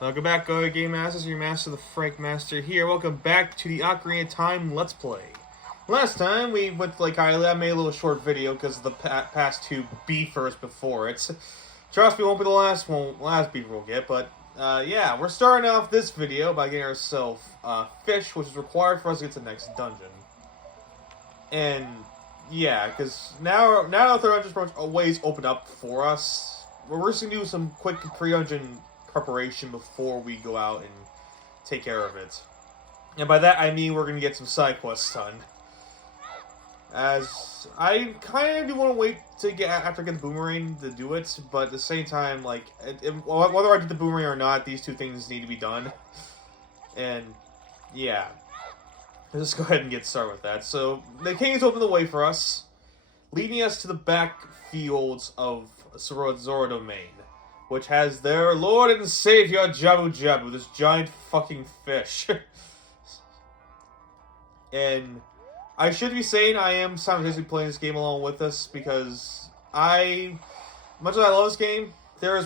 Welcome back, Game Masters. Your Master, the Frank Master here. Welcome back to the Ocarina of Time Let's Play. Last time we went to Lake Hylia. I made a little short video because of the past two beefers before it. Trust me, won't be the last beaver we'll get. But yeah, we're starting off this video by getting ourselves fish, which is required for us to get to the next dungeon. And yeah, because now the third dungeon's ways open up for us. We're just gonna do some quick pre-dungeon preparation before we go out and take care of it. And by that I mean we're gonna get some side quests done. As I kind of do want to wait to get after I get the boomerang to do it, but at the same time, like whether I get the boomerang or not, these two things need to be done. And yeah, let's just go ahead and get started with that. So the kings open the way for us, leading us to the back fields of Zora Domain, which has their Lord and Savior Jabu-Jabu, this giant fucking fish. And I should be saying I am simultaneously playing this game along with us because much as I love this game, there are a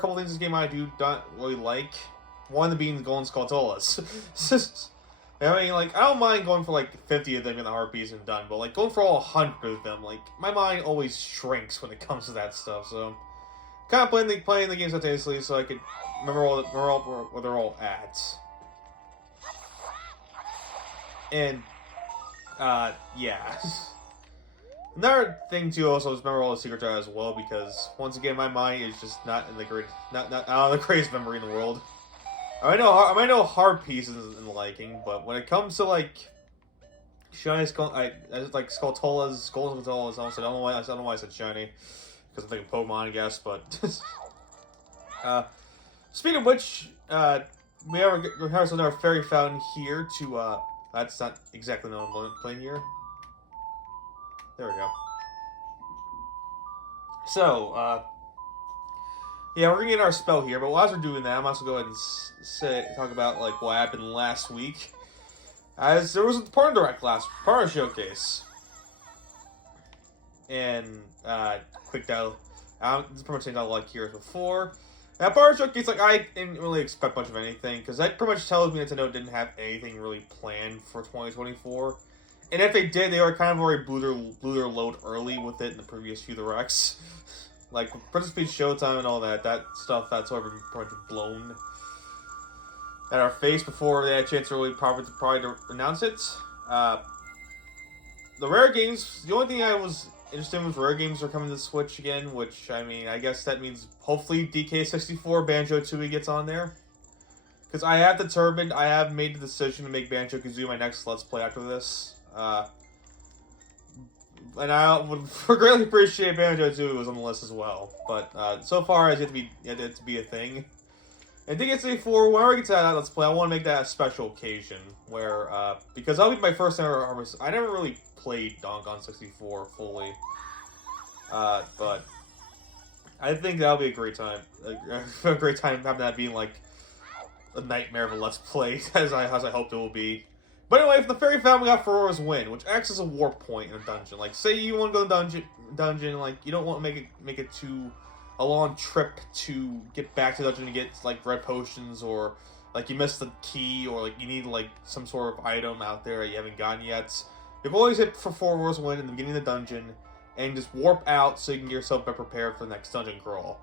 couple things in this game I do not really like. One of them being the Golden Skulltulas. I mean, like, I don't mind going for like 50 of them in the harpies and done, but like going for all 100 of them, like, my mind always shrinks when it comes to that stuff, so kind of playing the game simultaneously so I could remember where they're all at. And yeah. Another thing too also is remember all the secrets as well, because once again my mind is just not in the greatest memory in the world. I know hard pieces in liking, but when it comes to like shiny like Skulltulas, Golden Skulltulas, I don't know why I said shiny. Because I'm thinking Pokemon, I guess, but speaking of which, we have another fairy fountain here to that's not exactly what I'm playing here. There we go. So, yeah, we're gonna get our spell here, but as we're doing that, I'm also going to go ahead and talk about like what happened last week. As there was a partner showcase. And quick dial. This pretty much thing I like here as before. That part showcase, like, I didn't really expect much of anything, because that pretty much tells me Nintendo didn't have anything really planned for 2024. And if they did, they were kind of already blew their load early with it in the previous few directs. Like, Princess Peach Showtime and all that stuff, that's already pretty much blown at our face before they had a chance to really probably to announce it. The rare games, the only thing I was interesting was rare games are coming to the Switch again, which, I mean, I guess that means hopefully DK64 Banjo-Tooie gets on there. Because I have made the decision to make Banjo-Kazooie my next Let's Play after this. And I would greatly appreciate Banjo-Tooie was on the list as well. But so far, it's yet to be a thing. And DK64, whenever I get to that Let's Play, I want to make that a special occasion. Where, because that'll be my first time ever. I never really played Donkey Kong 64 fully. But I think that'll be a great time. A great time having that being like a nightmare of a Let's Play, as I hoped it will be. But anyway, for the Fairy Fountain, we got Ferora's Wind, which acts as a warp point in a dungeon. Like, say you want to go to dungeon, like, you don't want to make it too a long trip to get back to the dungeon to get, like, red potions, or, like, you missed the key, or, like, you need, like, some sort of item out there that you haven't gotten yet. You've always hit for Ferora's Wind in the beginning of the dungeon, and just warp out so you can get yourself better prepared for the next dungeon crawl.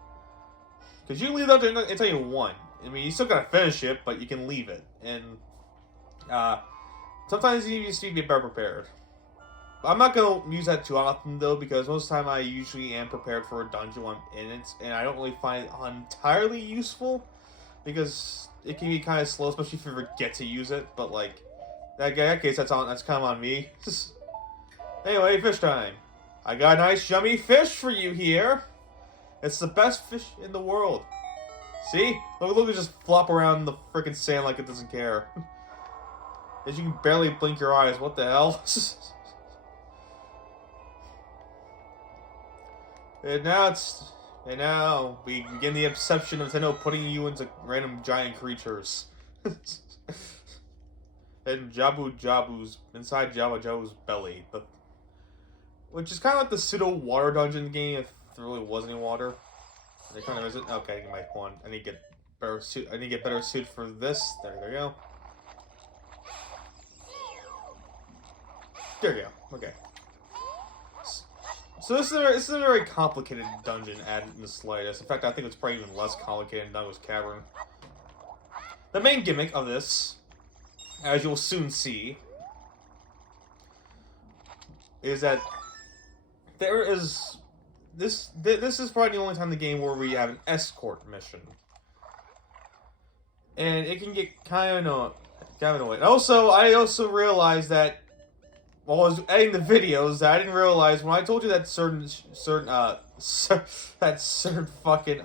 Because you can leave the dungeon until you won. I mean, you still gotta finish it, but you can leave it. And, sometimes you just need to be better prepared. I'm not going to use that too often, though, because most of the time I usually am prepared for a dungeon when I'm in it, and I don't really find it entirely useful, because it can be kind of slow, especially if you forget to use it, but, like, that case, that's kind of on me. Anyway, fish time. I got a nice, yummy fish for you here. It's the best fish in the world. See? Look, it just flop around in the freaking sand like it doesn't care. As you can barely blink your eyes. What the hell? And now we begin the obsession of Nintendo putting you into random giant creatures. And Jabu-Jabu's inside Jabu-Jabu's belly, which is kind of like the pseudo water dungeon game if there really was any water. It kind of isn't. Okay, I get my one. I need to get better suit. I need to get better suit for this. There we go. There we go. Okay. So this is a very complicated dungeon in the slightest. In fact, I think it's probably even less complicated than Dungo's Cavern. The main gimmick of this, as you'll soon see, is that there is this is probably the only time in the game where we have an escort mission, and it can get kind of annoying. Also, I also realized that while I was editing the videos, that I didn't realize when I told you that certain fucking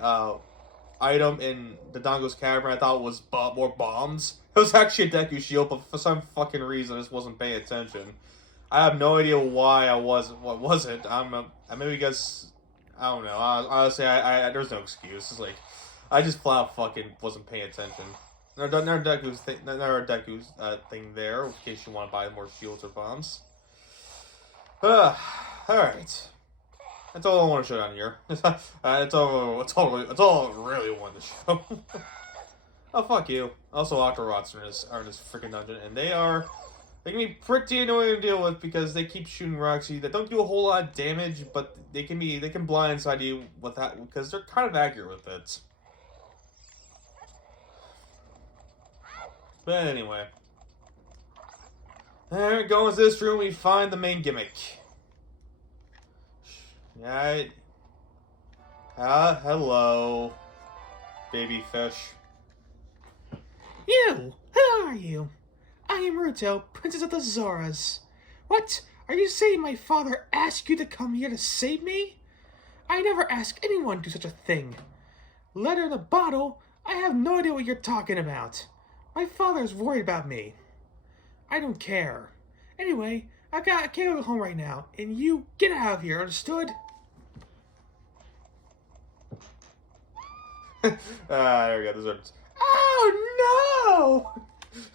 item in the Dongo's Cavern I thought was more bombs. It was actually a Deku shield, but for some fucking reason I just wasn't paying attention. I have no idea why I wasn't. What was it? Maybe because I don't know. Honestly, there's no excuse. It's like I just flat out fucking wasn't paying attention. Another Deku's thing there, in case you want to buy more shields or bombs. Alright. That's all I want to show down here. That's all I really want to show. Oh, fuck you. Also, Octorots are in this freaking dungeon, and they can be pretty annoying to deal with because they keep shooting rocks at you that don't do a whole lot of damage, but they can blindside you with that because they're kind of accurate with it. But anyway. There we go. Into this room, we find the main gimmick. Right. Hello, baby fish. You! Who are you? I am Ruto, Princess of the Zoras. What? Are you saying my father asked you to come here to save me? I never asked anyone to do such a thing. Letter in a bottle? I have no idea what you're talking about. My father's worried about me. I don't care. Anyway, I can't go home right now, and you get out of here, understood? There we go. Those are... Oh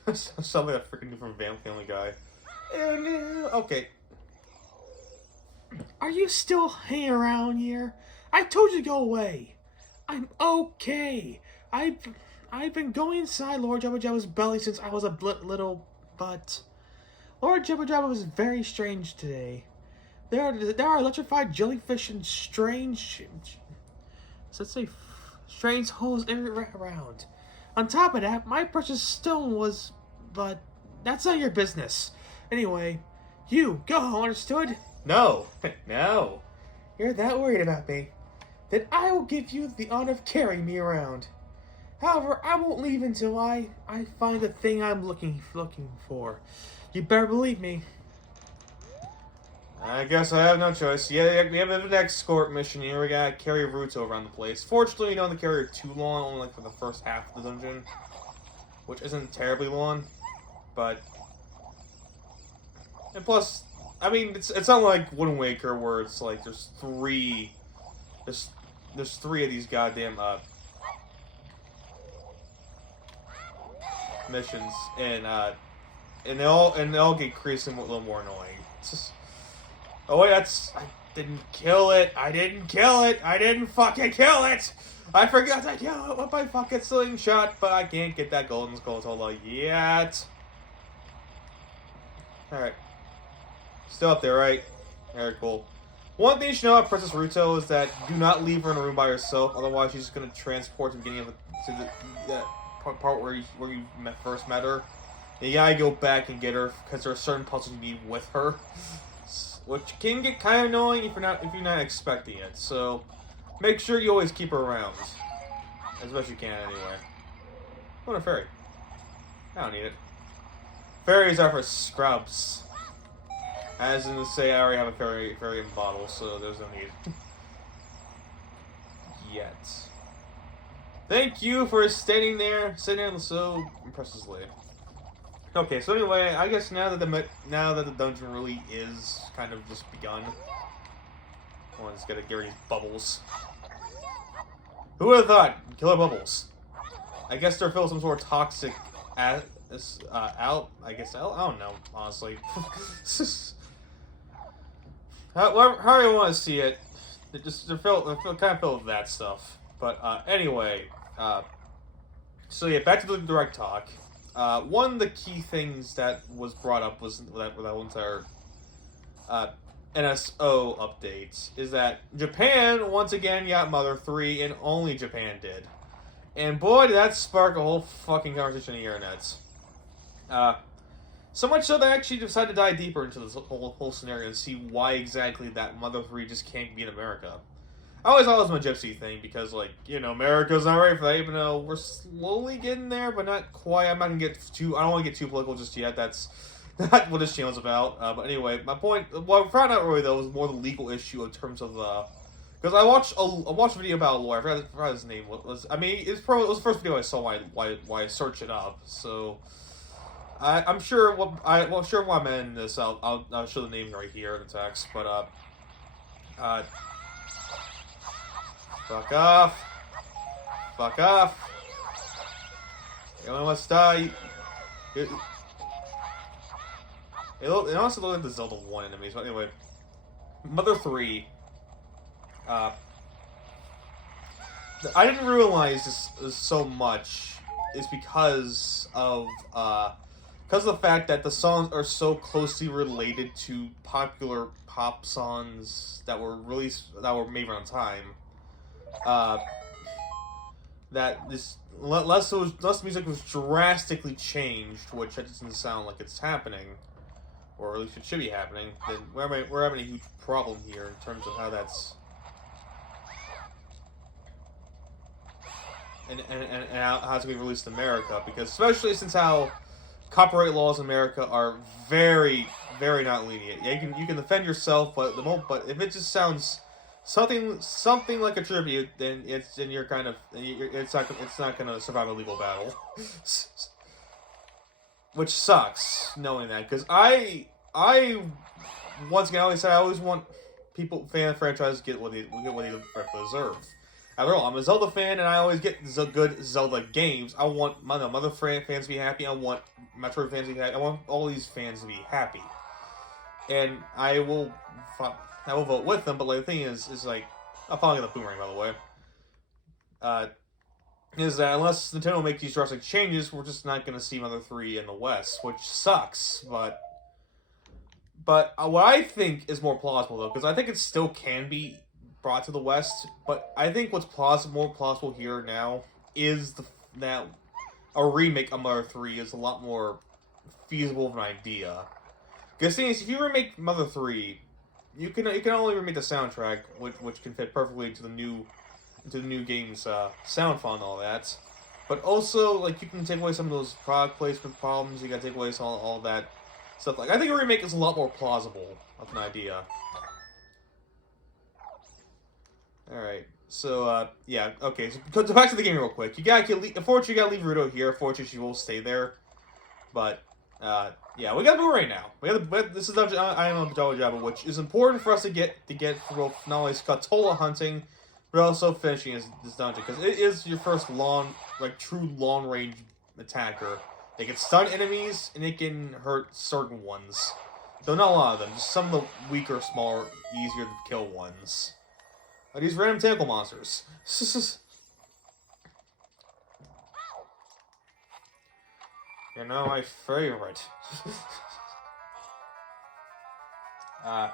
no! Something that freaking different Family Guy. Oh no! Okay. Are you still hanging around here? I told you to go away. I'm okay. I've been going inside Lord Jabu-Jabu's belly since I was a little, but Lord Jabu-Jabu was very strange today. There are electrified jellyfish and strange holes everywhere around. On top of that, my precious stone was, but that's not your business. Anyway, you go home, understood? No, no. You're that worried about me. Then I will give you the honor of carrying me around. However, I won't leave until I find the thing I'm looking for. You better believe me. I guess I have no choice. Yeah, we have an escort mission here. We gotta carry Ruto around the place. Fortunately, you don't have to carry her too long, only like for the first half of the dungeon, which isn't terribly long. But and plus, I mean, it's not like Wind Waker where it's like there's three of these goddamn missions, and they all get increasingly a little more annoying. It's just, oh wait, I didn't kill it. I didn't fucking kill it. I forgot to kill it with my fucking slingshot, but I can't get that golden skull yet. Alright. Still up there, right? Very cool. One thing you should know about Princess Ruto is that do not leave her in a room by herself, otherwise she's going to transport to the beginning of the part where you first met her. And you gotta go back and get her because there are certain puzzles you need with her, which can get kind of annoying if you're not expecting it. So make sure you always keep her around as best you can. Anyway, what a fairy! I don't need it. Fairies are for scrubs. As in to say, I already have a fairy in bottle, so there's no need yet. Thank you for sitting there so impressively. Okay, so anyway, I guess now that the dungeon really is kind of just begun, I just gotta get rid of these bubbles. Who would have thought? Killer bubbles. I guess they're filled with some sort of toxic I don't know, honestly. How you want to see it? They're kind of filled with that stuff. But anyway, So yeah, back to the direct talk. One of the key things that was brought up was that entire uh, NSO update is that Japan once again got Mother 3, and only Japan did. And boy, did that spark a whole fucking conversation on the internet. So much so that I actually decided to dive deeper into this whole scenario and see why exactly that Mother 3 just can't be in America. I always thought it was my gypsy thing because, like, you know, America's not ready for that, even though we're slowly getting there, but not quite. I'm not gonna get too. I don't want to get too political just yet. That's not what this channel's about. But anyway, my point. What I found out really though was more the legal issue in terms of because I watched a video about a lawyer. I forgot his name. What was? I mean, it was the first video I saw. Why I searched it up. So I'm sure what I'm in this. I'll show the name right here in the text. But fuck off. Fuck off. Everyone must die. It honestly looked like the Zelda 1 enemies, but anyway. Mother 3. I didn't realize this so much is because of the fact that the songs are so closely related to popular pop songs that were made around time. That this unless music was drastically changed, which that doesn't sound like it's happening, or at least it should be happening, then we're having a huge problem here in terms of how that's and how it's going to be released in America, because especially since how copyright laws in America are very, very not lenient. Yeah, you can defend yourself, but if it just sounds something like a tribute, then it's not gonna survive a legal battle, which sucks knowing that, because I once again I always want franchises to get what they deserve. After all, I'm a Zelda fan, and I always get good Zelda games. I want Mother fans to be happy. I want Metroid fans to be happy. I want all these fans to be happy, and I will vote with them. But like, the thing is like, I'm following the boomerang, by the way. Is that unless Nintendo make these drastic changes, we're just not going to see Mother 3 in the West, which sucks. But what I think is more plausible, though, because I think it still can be brought to the West, but I think what's more plausible here now is that a remake of Mother 3 is a lot more feasible of an idea. Because the thing is, if you remake Mother 3, you can only remake the soundtrack, which can fit perfectly into the new game's sound font and all that. But also, like, you can take away some of those product placement problems. You gotta take away all that stuff. Like, I think a remake is a lot more plausible of an idea. Alright, so, yeah, okay, so back to the game real quick. Unfortunately, you gotta leave Ruto here. Fortunately, she will stay there. But, yeah, we gotta move right now. This is Dungeon Island of Jabu-Jabu, which is important for us to get through not only Scatola hunting, but also finishing this dungeon, because it is your first true long-range attacker. They can stun enemies, and it can hurt certain ones. Though not a lot of them, just some of the weaker, smaller, easier to kill ones. These random tentacle monsters. You're not my favorite. I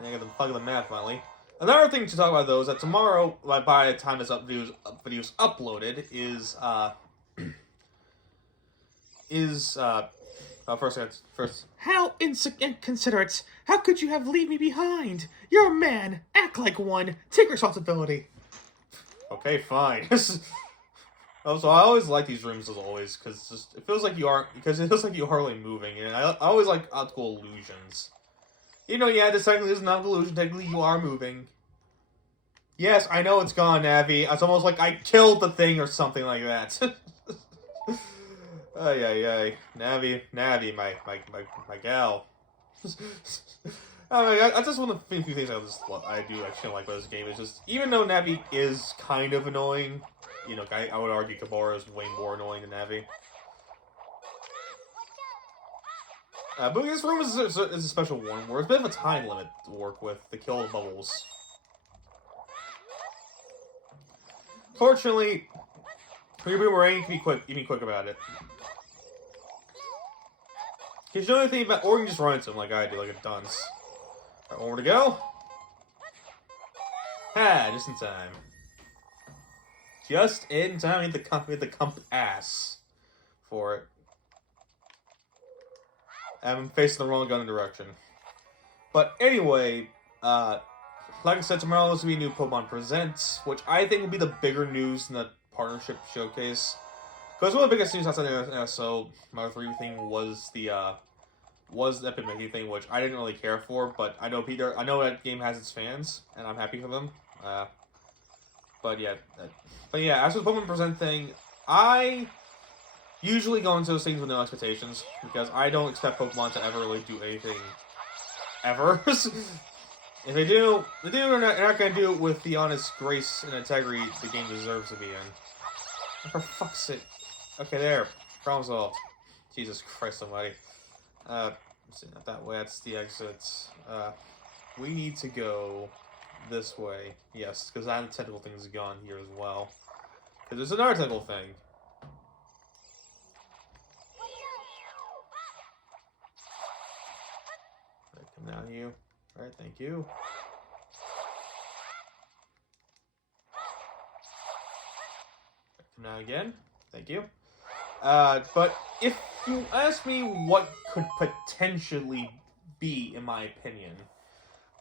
got the plug of the map finally. Another thing to talk about though is that tomorrow, by the time this video's uploaded, first. How inconsiderate! How could you have leave me behind? You're a man. Act like one. Take responsibility. Okay, fine. Also, I always like these rooms as always, because it feels like you are moving, and I always like optical illusions. You know, yeah, this technically isn't an illusion. Technically, you are moving. Yes, I know it's gone, Navi. It's almost like I killed the thing or something like that. Ay. Navi, my gal. I just want to think a few things I do actually like about this game. It's just, even though Navi is kind of annoying, you know, I would argue Kabara is way more annoying than Navi. But this room is a special one, where it's a bit of a time limit to work with to kill the bubbles. Fortunately, When you're boomerang, you can be quick about it. Because you know anything about, or you can just run into him like I do, like a dunce. Alright, one more to go. Ha! Just in time. Just in time. Hit the comp ass for it. I'm facing the wrong gun direction. But anyway, like I said, tomorrow there's going to be a new Pokemon Presents, which I think will be the bigger news in the partnership showcase. Because one of the biggest news outside the NSO, my 3 thing was the Epic Mickey thing, which I didn't really care for, but I know that game has its fans, and I'm happy for them. But yeah, as for the Pokemon Present thing, I usually go into those things with no expectations, because I don't expect Pokemon to ever really do anything, ever. If they do, they're not going to do it with the honest grace and integrity the game deserves to be in. For fuck's sake. Okay, there. Problem solved. Jesus Christ almighty. Let's see, not that way, that's the exit. We need to go this way. Yes, because that technical thing is gone here as well. Because there's another technical thing. Alright, come down you. Alright, thank you. Come down again. Thank you. But if you ask me what could potentially be, in my opinion,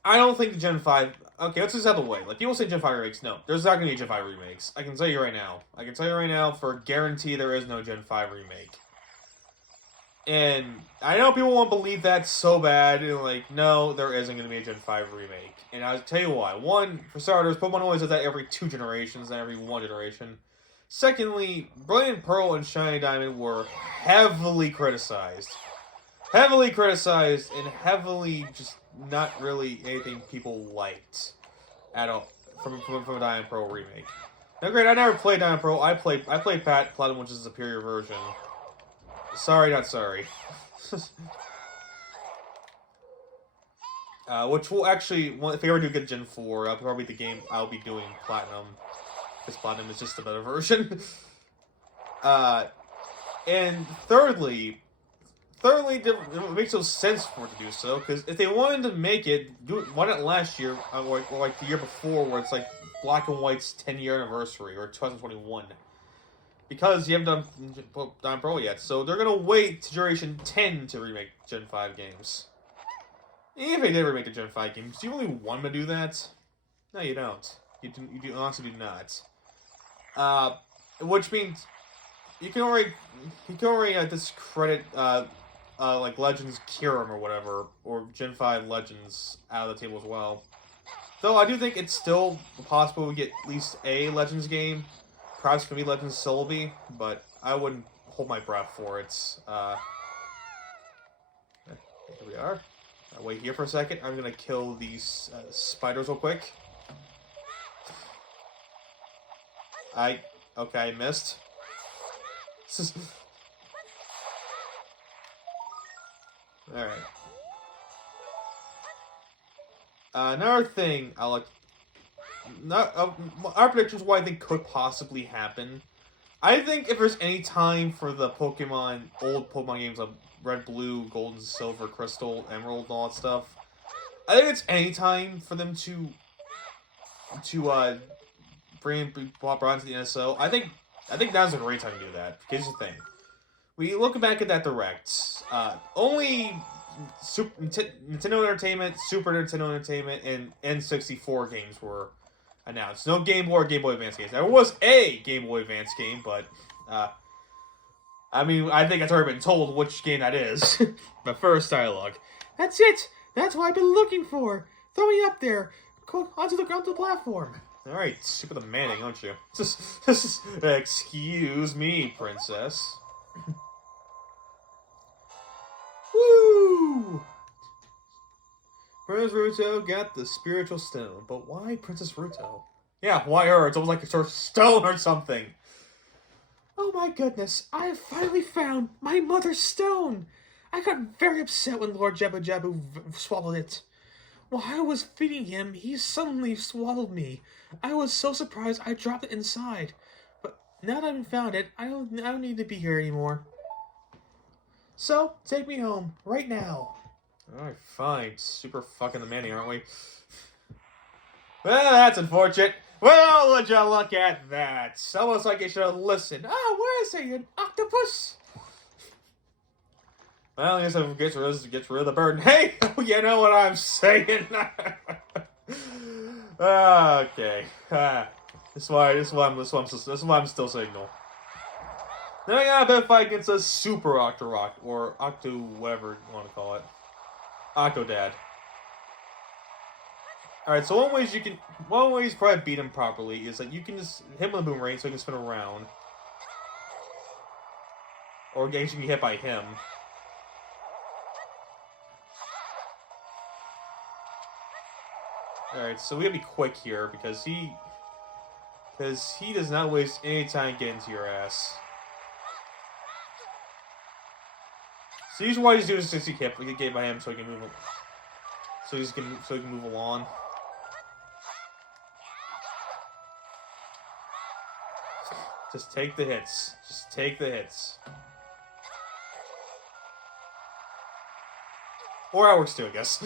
I don't think the Gen 5... Okay, let's just out of the way. Like, people say Gen 5 remakes. No, there's not going to be Gen 5 remakes. I can tell you right now. I can tell you right now, for guarantee, there is no Gen 5 remake. And I know people won't believe that so bad. And like, no, there isn't going to be a Gen 5 remake. And I'll tell you why. One, for starters, Pokemon always does that every 2 generations, not every 1 generation. Secondly, Brilliant Pearl and Shiny Diamond were heavily criticized. Heavily criticized and heavily just not really anything people liked at all from a Diamond Pearl remake. Now, great, I never played Diamond Pearl. I played Platinum, which is a superior version. Sorry, not sorry. Which will actually, if we ever do get Gen 4, that'll probably be the game I'll be doing Platinum. Because Platinum is just a better version. And thirdly, it makes no sense for it to do so, because if they wanted to make it, why not last year, or like the year before, where it's like Black and White's 10-year anniversary, or 2021. Because you haven't done Diamond Pearl yet, so they're gonna wait to Generation 10 to remake Gen 5 games. Even if they did remake the Gen 5 games, do you really want them to do that? No, you don't. You honestly do not. Which means you can already discredit like Legends Kyurem or whatever, or Gen 5 Legends out of the table as well. Though I do think it's still possible we get at least a Legends game. Perhaps for me, Legends Celebi, but I wouldn't hold my breath for it. Here we are. I'll wait here for a second. I'm gonna kill these spiders real quick. Okay, I missed. Alright. Another thing I like... our predictions what I think could possibly happen. I think if there's any time for the old Pokemon games like Red, Blue, Gold, and Silver, Crystal, Emerald, and all that stuff, I think it's any time for them to bring Bronze to the NSO. I think now's a great time to do that. Here's the thing: we look back at that Direct. Only Nintendo Entertainment, Super Nintendo Entertainment, and N64 games were announced. No Game Boy or Game Boy Advance games. There was a Game Boy Advance game, but I mean, I think I've already been told which game that is. The first dialogue. That's it! That's what I've been looking for! Throw me up there! Onto the platform! Alright, super demanding, aren't you? Excuse me, princess. Woo! Princess Ruto got the spiritual stone, but why Princess Ruto? Yeah, why her? It's almost like it's her stone or something. Oh my goodness, I have finally found my mother's stone! I got very upset when Lord Jabu-Jabu swallowed it. While I was feeding him, he suddenly swallowed me. I was so surprised I dropped it inside. But Now that I've found it, I don't need to be here anymore. So, take me home, right now. Alright, fine. Super fucking demanding, aren't we? Well, that's unfortunate. Well, would you look at that? It's almost like you should have listened. Oh, where is he? An octopus? Well, I guess it gets rid of the burden. Hey, you know what I'm saying? Okay. This is why I'm still signal. Then I got a bit of fight against a super Octorok, or Octo whatever you want to call it. Octodad. Alright, so one way you probably beat him properly is that you can just hit him with a boomerang so he can spin around. Or you can be hit by him. Alright, so we gotta be quick here because he does not waste any time getting to your ass. So usually what he's doing is just get by him so he can move so he can move along. Just take the hits. Just take the hits. Or that works too, I guess.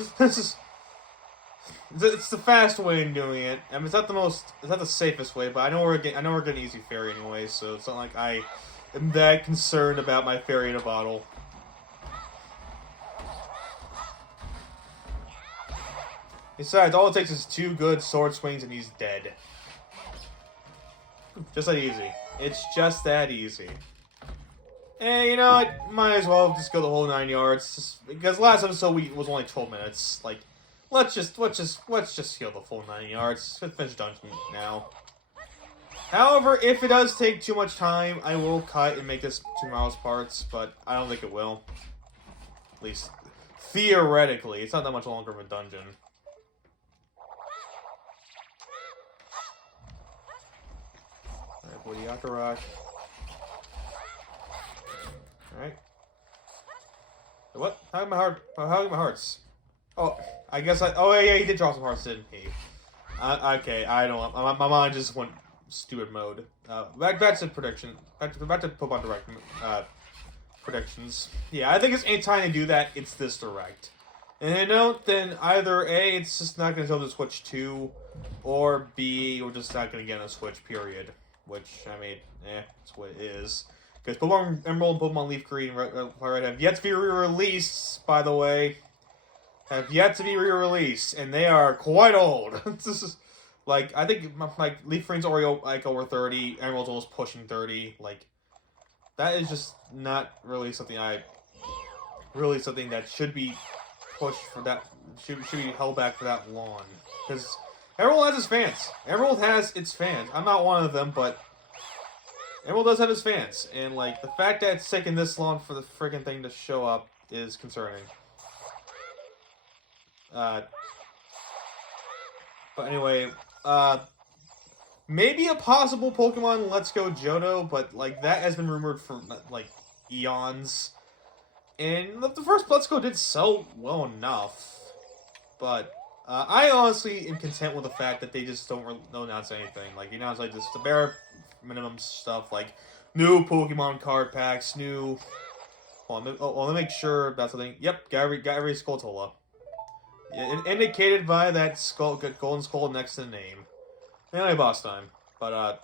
It's the fast way of doing it. I mean, it's not the safest way, but I know we're getting easy fairy anyway, so it's not like I am that concerned about my fairy in a bottle. Besides, all it takes is 2 good sword swings and he's dead. Just that easy. It's just that easy. And you know what? Might as well just go the whole 9 yards. Because last episode was only 12 minutes. Like, let's just go the full 9 yards. Let's finish dungeon now. However, if it does take too much time, I will cut and make this tomorrow's parts, but I don't think it will. At least theoretically, it's not that much longer of a dungeon. Alright, boy, Yakarok. Alright. What? How are my hearts? Oh, I guess oh yeah, he did draw some hearts, didn't he? Okay, I don't. My mind just went stupid mode. Back to prediction. Back to Pokemon Direct predictions. Yeah, I think it's any time to do that. It's this Direct. And if don't, then either A, it's just not going to show the Switch 2, or B, we're just not going to get a Switch, period. Which, I mean, that's what it is. Because Pokemon Emerald and Pokemon Leaf Green have yet to be re-released, by the way. Have yet to be re-released, and they are quite old. This is, like, I think, like, Leaf Green's already, like, over 30, Emerald's almost pushing 30, like, that is just not really something that should be pushed for that, should be held back for that long. Because Emerald has its fans. Emerald has its fans. I'm not one of them, but Emerald does have its fans. And, like, the fact that it's taken this long for the freaking thing to show up is concerning. But anyway, maybe a possible Pokemon Let's Go Johto, but, like, that has been rumored for, like, eons. And the first Let's Go did sell well enough, but I honestly am content with the fact that they just don't announce anything. Like, you know, it's like just the bare minimum stuff, like new Pokemon card packs, new. Hold on, let me make sure that's the thing. Yep, got every Skulltula. Yeah, indicated by that golden skull next to the name. Anyway, boss time. But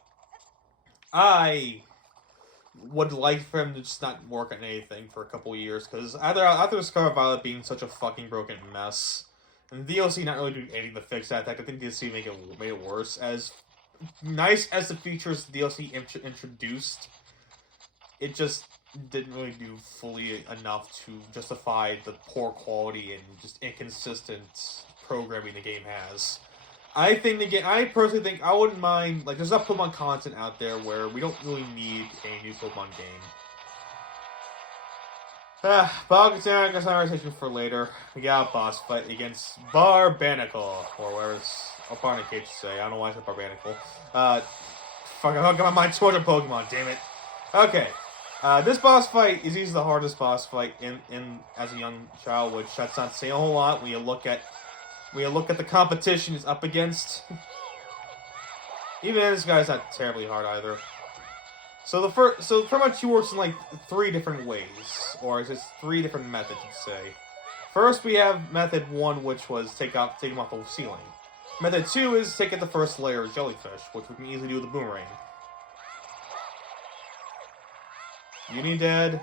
I would like for him to just not work on anything for a couple years, because after Scarlet Violet being such a fucking broken mess, and DLC not really doing anything to fix that, I think DLC made it worse. As nice as the features the DLC introduced, it just didn't really do fully enough to justify the poor quality and just inconsistent programming the game has. I personally think I wouldn't mind, like, there's enough Pokemon content out there where we don't really need a new Pokemon game. But I'll continue our conversation for later. We got a boss fight against Barbanacle, or whatever Barnacle to say. I don't know why I said Barbanacle. Fuck, I got my mind towards a Pokemon, damn it. Okay. This boss fight is easily the hardest boss fight in as a young child, which that's not saying a whole lot when you look at the competition he's up against. Even this guy's not terribly hard either. So pretty much he works in like 3 different ways, or it's just 3 different methods, you'd say. First, we have method 1, which was take him off the ceiling. Method 2 is take out the first layer of jellyfish, which we can easily do with the boomerang. You need dead,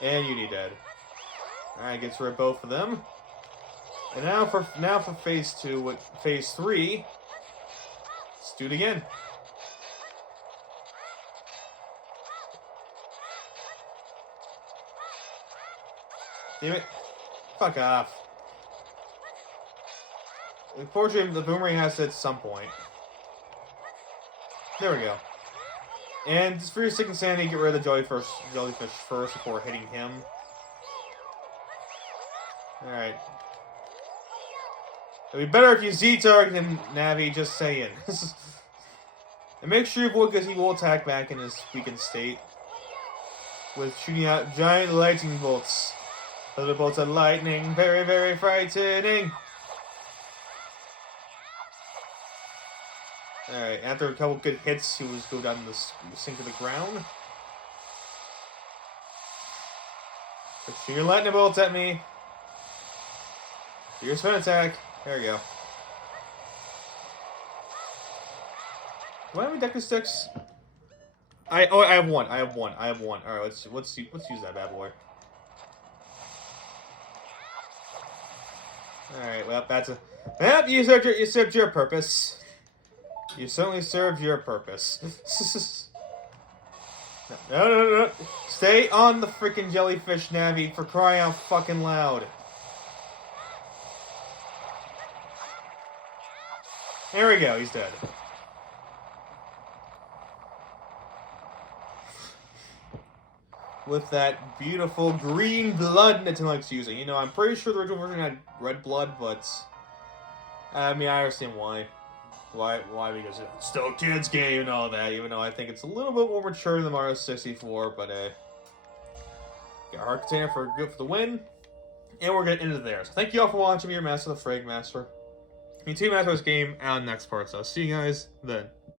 and you need dead. Alright, gets rid of both of them. And now for phase 2, with phase 3, let's do it again. Damn it. Fuck off. Unfortunately, the boomerang has to hit at some point. There we go. And just for your second sanity, get rid of the jellyfish first before hitting him. Alright. It'd be better if you Z-target him, Navi, just saying. And make sure you avoid, because he will attack back in his weakened state. With shooting out giant lightning bolts. Little bolts of lightning, very, very frightening. Alright, after a couple good hits, he was go down the sink to the ground. Shoot your lightning bolts at me. Do your spin attack. There you go. Do I have any Deku sticks? I have one. Alright, let's use that bad boy. Alright, well, that's a... Well, you served your purpose. You certainly served your purpose. No. Stay on the freaking jellyfish, Navi, for crying out fucking loud. There we go, he's dead. With that beautiful green blood Nintendo likes using. You know, I'm pretty sure the original version had red blood, but... I mean, I understand why. Why? Because it's still a kid's game and all that, even though I think it's a little bit more mature than Mario 64, but got a heart container for the win, and we're gonna end it there. So thank you all for watching. Be your Master the Frag Master. Continue Master this game out in the next part, so I'll see you guys then.